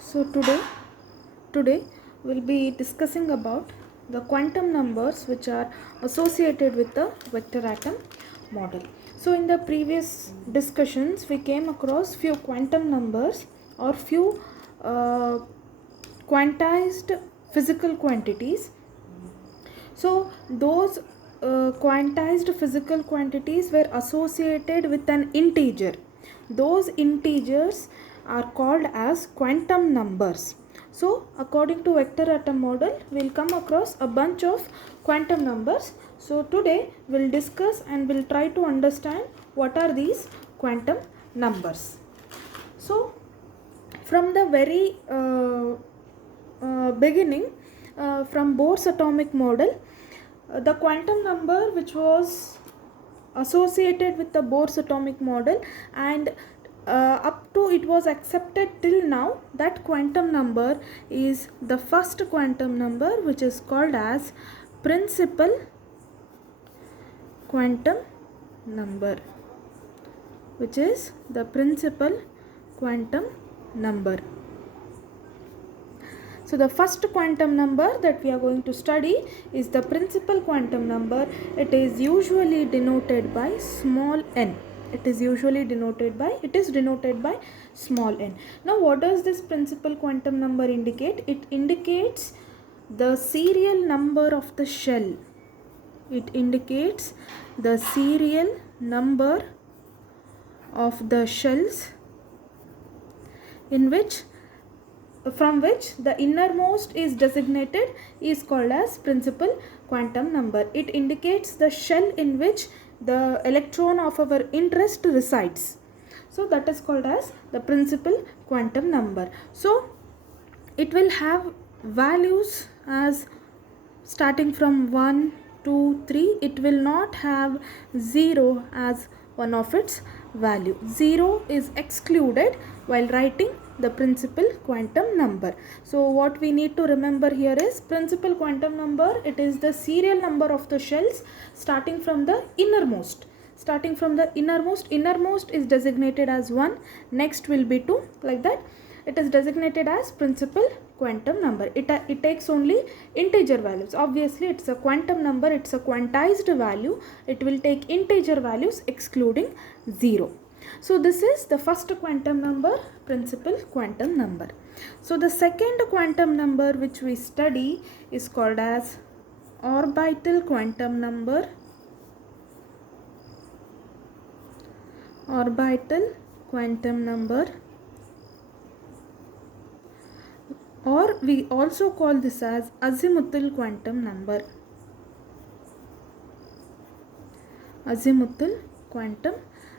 So today we'll be discussing about the quantum numbers which are associated with the vector atom model. So in the previous discussions we came across few quantum numbers or few quantized physical quantities. So those quantized physical quantities were associated with an integer. Those integers are called as quantum numbers. So according to vector atom model, we'll come across a bunch of quantum numbers. So today we'll discuss and we'll try to understand what are these quantum numbers. So from the very beginning, from Bohr's atomic model, the quantum number which was associated with the Bohr's atomic model and up to it was accepted till now, that quantum number is the first quantum number, which is called as principal quantum number, which is the principal quantum number. So the first quantum number that we are going to study is the principal quantum number. It is usually denoted by small n. It is denoted by small n. Now what does this principal quantum number indicate? It indicates the serial number of the shell. It indicates the serial number of the shells from which the innermost is designated is called as principal quantum number. It indicates the shell in which the electron of our interest resides. So that is called as the principal quantum number. So it will have values as starting from 1, 2, 3. It will not have 0 as one of its value. 0 is excluded while writing the principal quantum number. So what we need to remember here is principal quantum number. It is the serial number of the shells starting from the innermost. Innermost is designated as 1. Next will be 2, like that. It is designated as principal quantum number. It takes only integer values. Obviously it's a quantum number, it's a quantized value. It will take integer values excluding 0. So this is the first quantum number, principal quantum number. So the second quantum number which we study is called as orbital quantum number. Orbital quantum number, or we also call this as azimuthal quantum number. Azimuthal quantum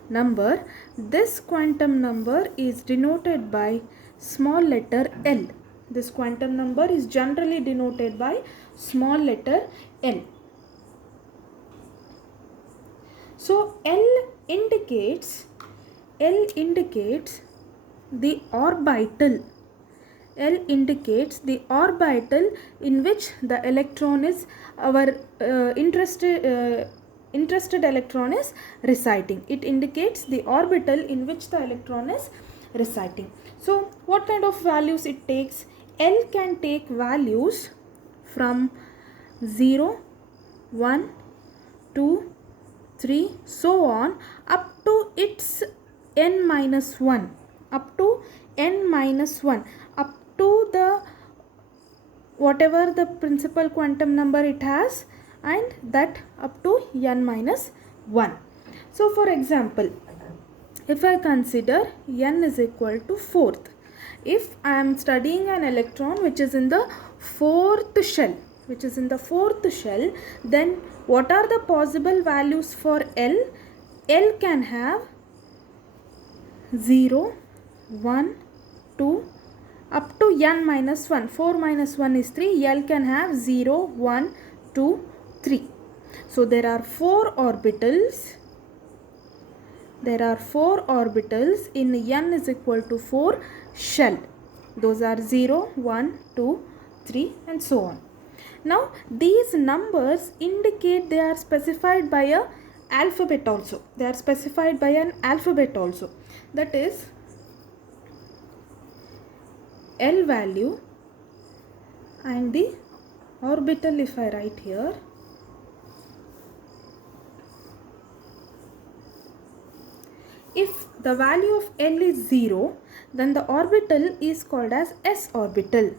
number. This quantum number is denoted by small letter L. This quantum number is generally denoted by small letter L. So L indicates the orbital. L indicates the orbital in which the electron is our interested electron is residing. It indicates the orbital in which the electron is residing. So what kind of values it takes? L can take values from 0, 1, 2, 3, so on up to its n minus 1. Up to n minus 1. Up to the whatever the principal quantum number it has, and that up to n minus 1. So for example, if I consider n is equal to 4th, if I am studying an electron which is in the 4th shell, then what are the possible values for L? L can have 0, 1, 2, up to n minus 1. 4 minus 1 is 3. L can have 0, 1, 2, 3. So there are 4 orbitals. In n is equal to 4 shell. Those are 0, 1, 2, 3 and so on. Now these numbers indicate they are specified by an alphabet also. That is L value and the orbital, if I write here, if the value of L is 0, then the orbital is called as s orbital.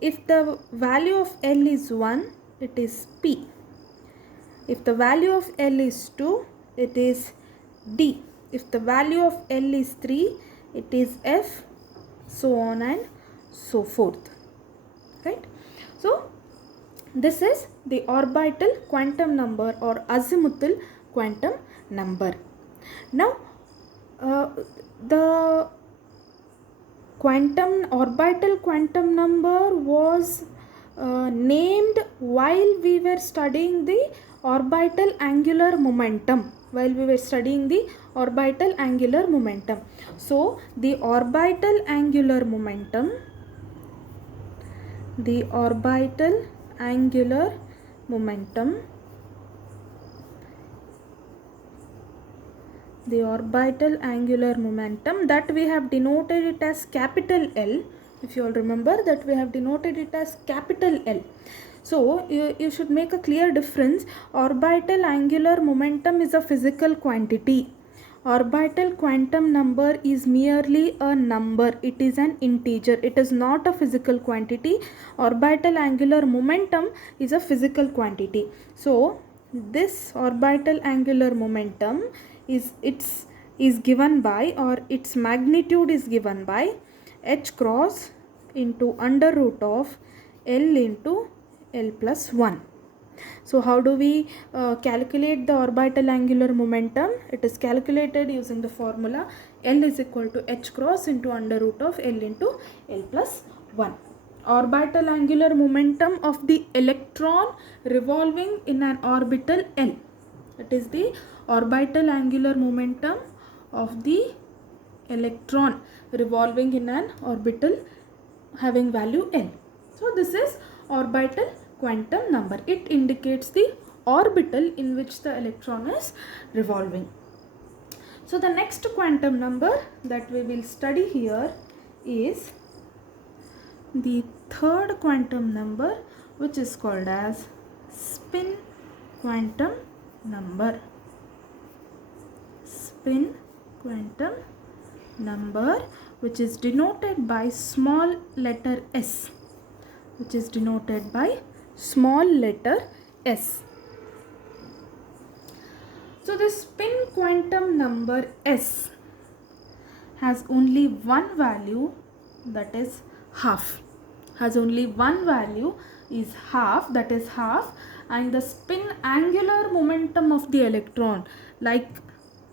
If the value of L is 1, it is p. If the value of L is 2, it is d. If the value of L is 3, it is f, so on and so forth. Right? So this is the orbital quantum number or azimuthal quantum number. Now the orbital quantum number was named while we were studying the orbital angular momentum. So the orbital angular momentum that we have denoted it as capital L. If you all remember that we have denoted it as capital L. So you should make a clear difference. Orbital angular momentum is a physical quantity. Orbital quantum number is merely a number. It is an integer. It is not a physical quantity. Orbital angular momentum is a physical quantity. So this orbital angular momentum is given by, or its magnitude is given by, h cross into under root of L into L plus 1. So how do we calculate the orbital angular momentum? It is calculated using the formula L is equal to h cross into under root of L into L plus 1. Orbital angular momentum of the electron revolving in an orbital L. It is the orbital angular momentum of the electron revolving in an orbital having value L. So this is orbital quantum number. It indicates the orbital in which the electron is revolving. So the next quantum number that we will study here is the third quantum number, which is called as spin quantum number. Spin quantum number, which is denoted by small letter s. So the spin quantum number s has only one value, that is half. That is half, and the spin angular momentum of the electron, like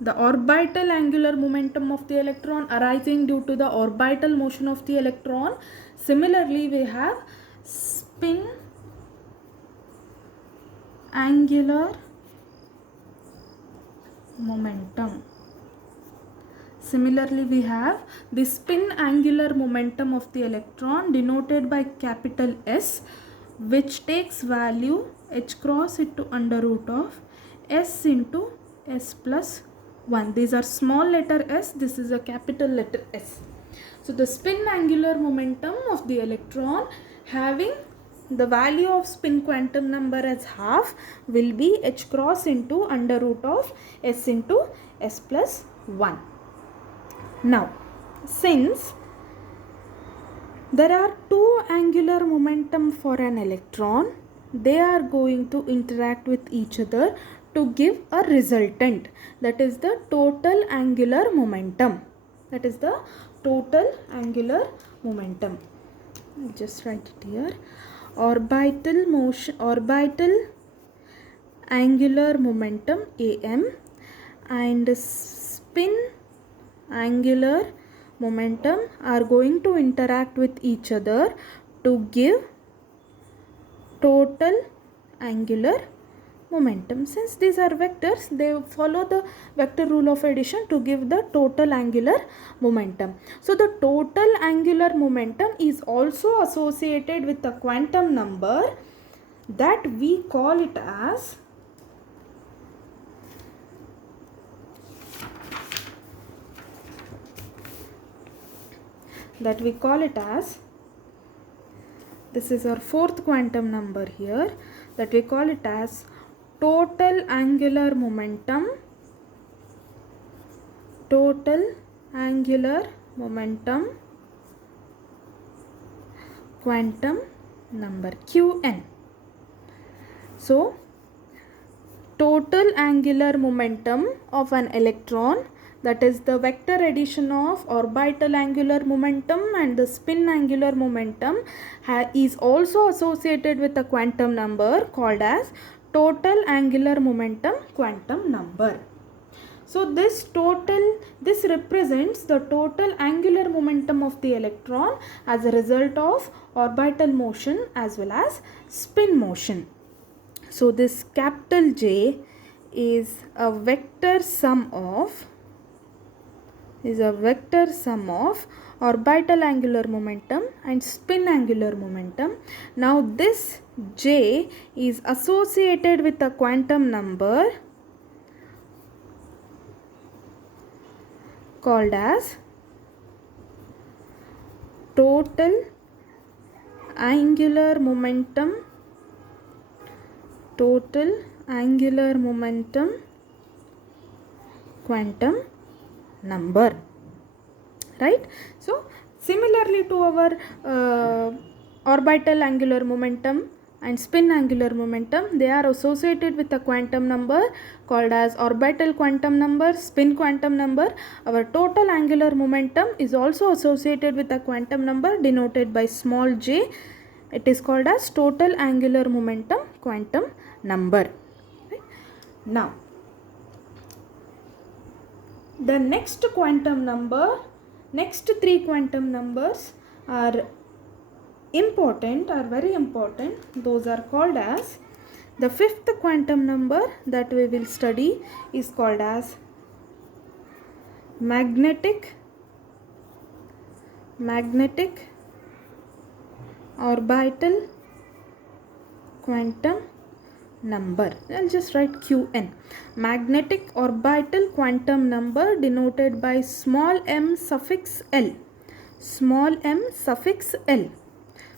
the orbital angular momentum of the electron arising due to the orbital motion of the electron. Similarly, we have spin angular momentum. Similarly, we have the spin angular momentum of the electron denoted by capital S, which takes value h cross into under root of s into s plus 1. These are small letter s, this is a capital letter S. So the spin angular momentum of the electron having the value of spin quantum number as half will be h cross into under root of s into s plus 1. Now, since there are two angular momentum for an electron, they are going to interact with each other to give a resultant, that is the total angular momentum. Just write it here. Orbital angular momentum AM and spin angular momentum are going to interact with each other to give total angular momentum. Since these are vectors, they follow the vector rule of addition to give the total angular momentum. So the total angular momentum is also associated with a quantum number that we call it as this is our fourth quantum number here, that we call it as total angular momentum. Total angular momentum quantum number, Qn. So total angular momentum of an electron, that is the vector addition of orbital angular momentum and the spin angular momentum, is also associated with a quantum number called as total angular momentum quantum number. So this represents the total angular momentum of the electron as a result of orbital motion as well as spin motion. So this capital J is a vector sum of orbital angular momentum and spin angular momentum. Now this J is associated with a quantum number called as total angular momentum quantum number, right? So similarly to our orbital angular momentum and spin angular momentum, they are associated with a quantum number called as orbital quantum number, spin quantum number. Our total angular momentum is also associated with a quantum number denoted by small j. It is called as total angular momentum quantum number. Right? Now the next three quantum numbers are very important. Those are called as, the fifth quantum number that we will study is called as magnetic orbital quantum number. I'll just write Qn. Magnetic orbital quantum number denoted by small m suffix l.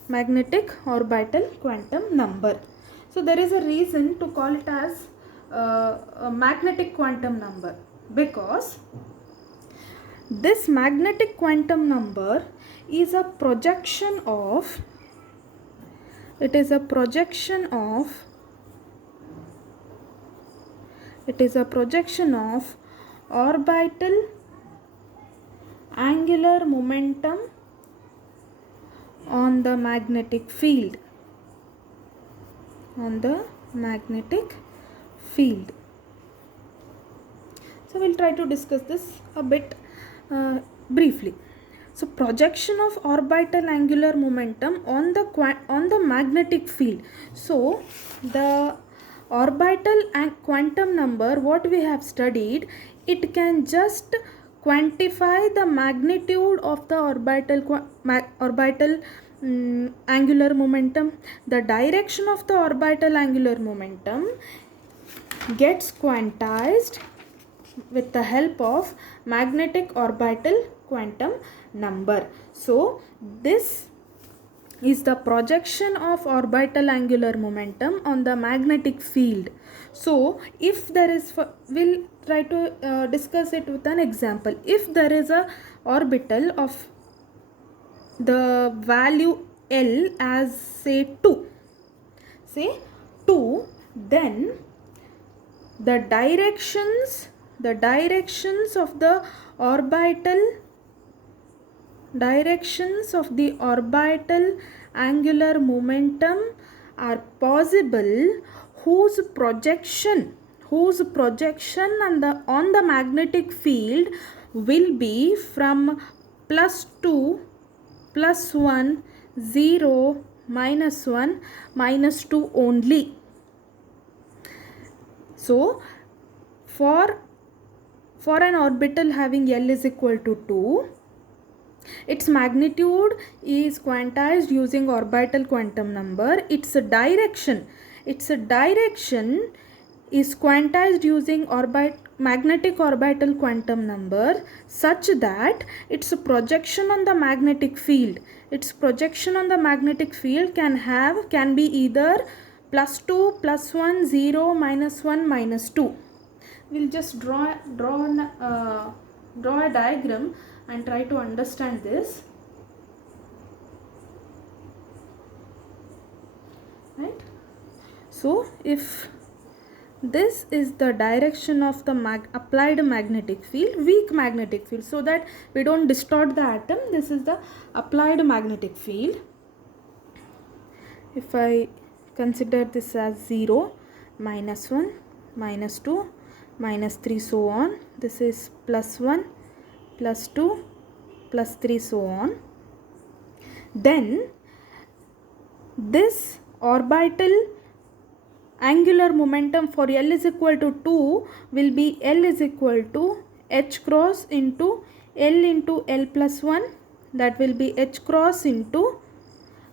Magnetic orbital quantum number. So there is a reason to call it as a magnetic quantum number, because this magnetic quantum number is a projection of orbital angular momentum on the magnetic field. So we'll try to discuss this a bit briefly. So projection of orbital angular momentum on the magnetic field. So the orbital and quantum number, what we have studied, it can just quantify the magnitude of the orbital angular momentum. The direction of the orbital angular momentum gets quantized with the help of magnetic orbital quantum number. So this is the projection of orbital angular momentum on the magnetic field. So if there is, we'll try to discuss it with an example. If there is a orbital of the value L as say 2, then the directions of the orbital angular momentum are possible whose projection on the magnetic field will be from +2, +1, 0, -1, -2 only. So for an orbital having L is equal to 2, its magnitude is quantized using orbital quantum number. Its direction is quantized using magnetic orbital quantum number such that its projection on the magnetic field, can be either +2, +1, 0, -1, -2. We'll just draw a diagram and try to understand this. Right? So if this is the direction of the applied magnetic field, weak magnetic field, so that we don't distort the atom, this is the applied magnetic field. If I consider this as 0, -1, -2, -3, so on, this is +1, +2, +3, so on, then this orbital angular momentum for L is equal to 2 will be L is equal to h cross into L plus 1, that will be h cross into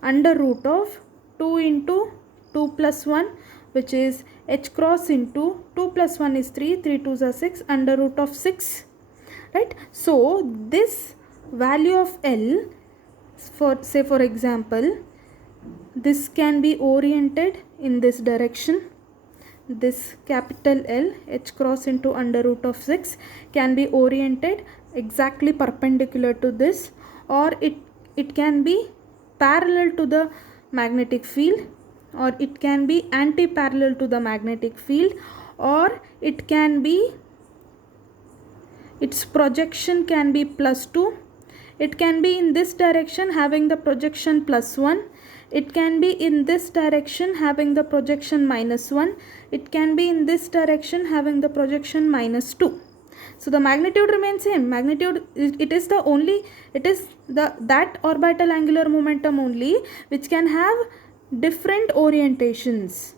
under root of 2 into 2 plus 1, which is h cross into 2 plus 1 is 3, 3 2s are 6, under root of 6, right? So this value of L, for example, this can be oriented in this direction. This capital L, h cross into under root of 6, can be oriented exactly perpendicular to this, or it can be parallel to the magnetic field, or it can be anti-parallel to the magnetic field, or it can be, its projection can be +2. It can be in this direction having the projection +1. It can be in this direction having the projection -1. It can be in this direction having the projection -2. So the magnitude remains same. Magnitude, it is that orbital angular momentum only which can have different orientations.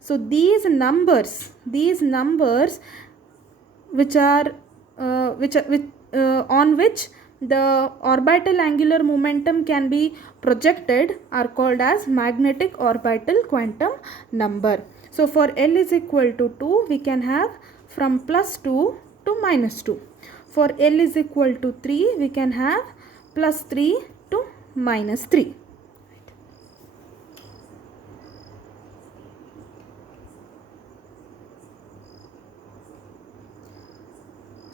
So these numbers which are on which the orbital angular momentum can be projected are called as magnetic orbital quantum number. So for L is equal to 2, we can have from +2 to -2. For L is equal to 3, we can have +3 to -3.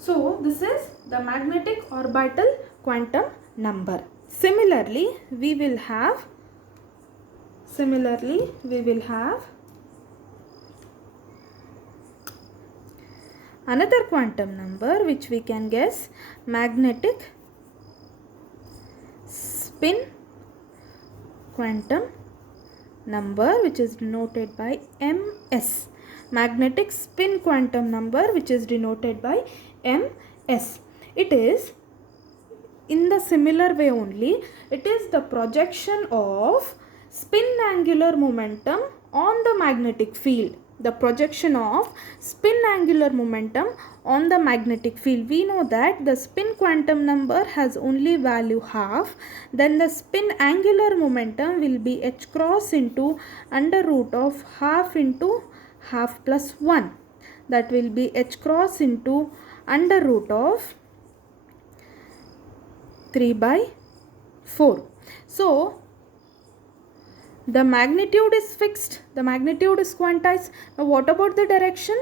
So this is the magnetic orbital quantum number. Similarly, we will have another quantum number which we can guess, magnetic spin quantum number, which is denoted by ms. Magnetic spin quantum number, which is denoted by ms. It is in the similar way only. It is the projection of spin angular momentum on the magnetic field. The projection of spin angular momentum on the magnetic field. We know that the spin quantum number has only value half. Then the spin angular momentum will be h cross into under root of half into half plus 1. That will be h cross into under root of 3/4. So the magnitude is fixed, the magnitude is quantized. Now what about the direction?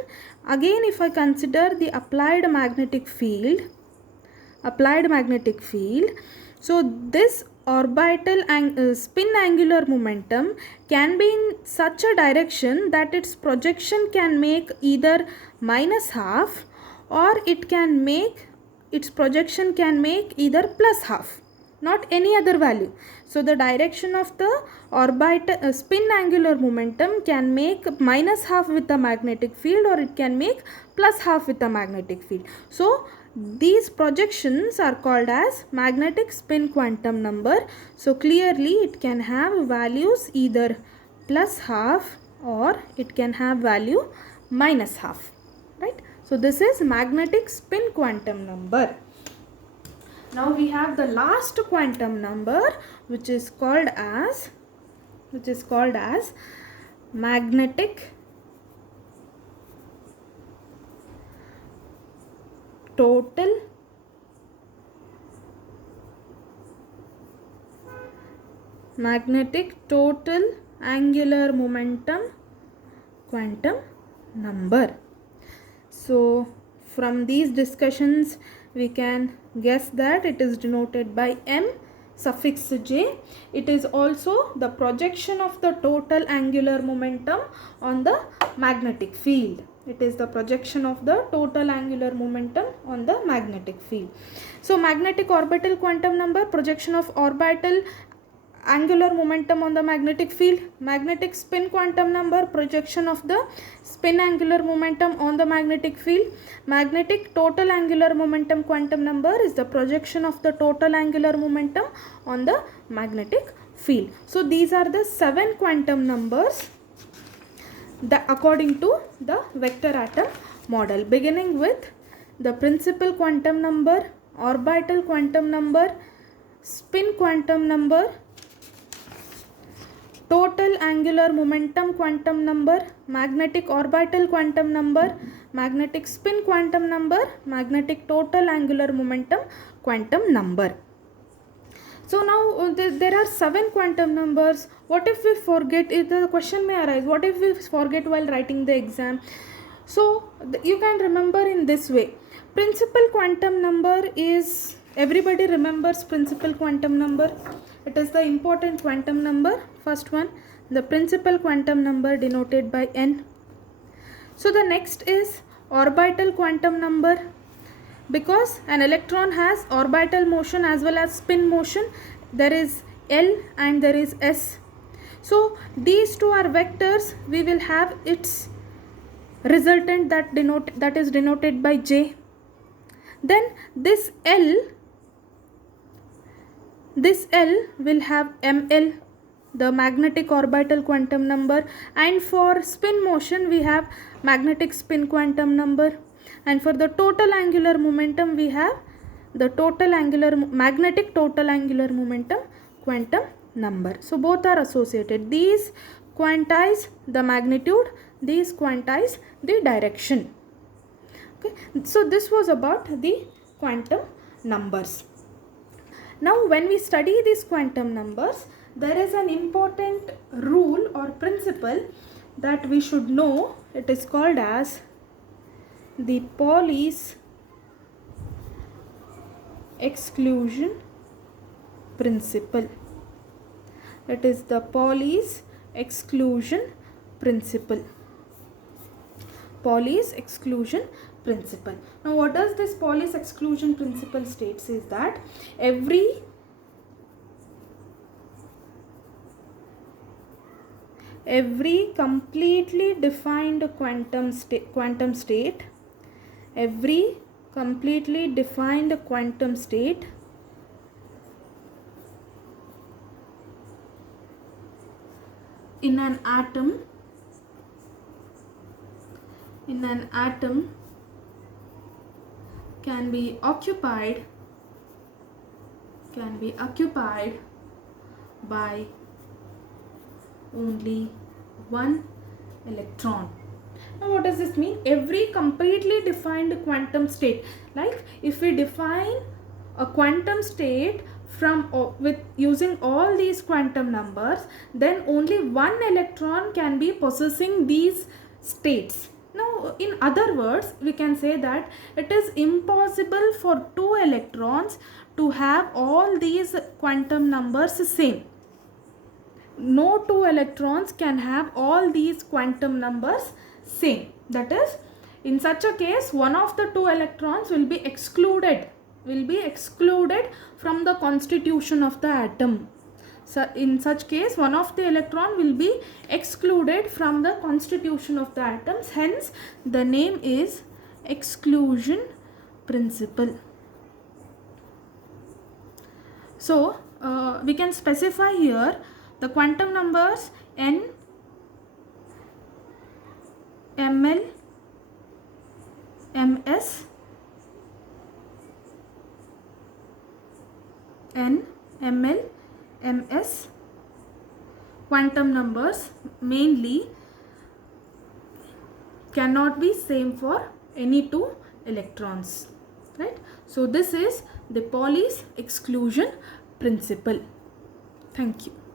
Again, if I consider the applied magnetic field, so this orbital spin angular momentum can be in such a direction that its projection can make either -half, or its projection can make either +half, not any other value. So the direction of the orbital spin angular momentum can make -half with the magnetic field, or it can make +half with the magnetic field. So these projections are called as magnetic spin quantum number. So clearly it can have values either +half or it can have value -half, right? So this is magnetic spin quantum number. Now we have the last quantum number, which is called as magnetic total angular momentum quantum number. So from these discussions we can guess that it is denoted by m suffix j. It is also the projection of the total angular momentum on the magnetic field. It is the projection of the total angular momentum on the magnetic field. So magnetic orbital quantum number, projection of orbital angular momentum on the magnetic field. Magnetic spin quantum number, projection of the spin angular momentum on the magnetic field. Magnetic total angular momentum quantum number is the projection of the total angular momentum on the magnetic field. So these are the 7 quantum numbers that according to the vector atom model, beginning with the principal quantum number, orbital quantum number, spin quantum number, total angular momentum quantum number, magnetic orbital quantum number, magnetic spin quantum number, magnetic total angular momentum quantum number. So now there are 7 quantum numbers. What if we forget? The question may arise, what if we forget while writing the exam? So you can remember in this way. Principal quantum number is, everybody remembers principal quantum number. It is the important quantum number. First one, the principal quantum number denoted by n. So the next is orbital quantum number. Because an electron has orbital motion as well as spin motion, there is L and there is S. So these two are vectors. We will have its resultant that is denoted by J. Then this L will have ML, the magnetic orbital quantum number, and for spin motion we have magnetic spin quantum number, and for the total angular momentum we have the magnetic total angular momentum quantum number. So both are associated. These quantize the magnitude, these quantize the direction. Okay, so this was about the quantum numbers. Now when we study these quantum numbers, there is an important rule or principle that we should know. It is called as the Pauli's exclusion principle. It is the Pauli's exclusion principle. Pauli's exclusion principle. Now what does this Pauli's exclusion principle states is that every completely defined quantum state, every completely defined quantum state in an atom can be occupied by only one electron. Now what does this mean? Every completely defined quantum state, like if we define a quantum state with using all these quantum numbers, then only one electron can be possessing these states. Now in other words, we can say that it is impossible for two electrons to have all these quantum numbers same. No two electrons can have all these quantum numbers same. That is, in such a case, one of the two electrons will be excluded from the constitution of the atom. So in such case, one of the electron will be excluded from the constitution of the atoms. Hence the name is exclusion principle. So we can specify here the quantum numbers n, ml, ms, n, ml, ms. Quantum numbers mainly cannot be same for any two electrons. right? So this is the Pauli's exclusion principle. Thank you.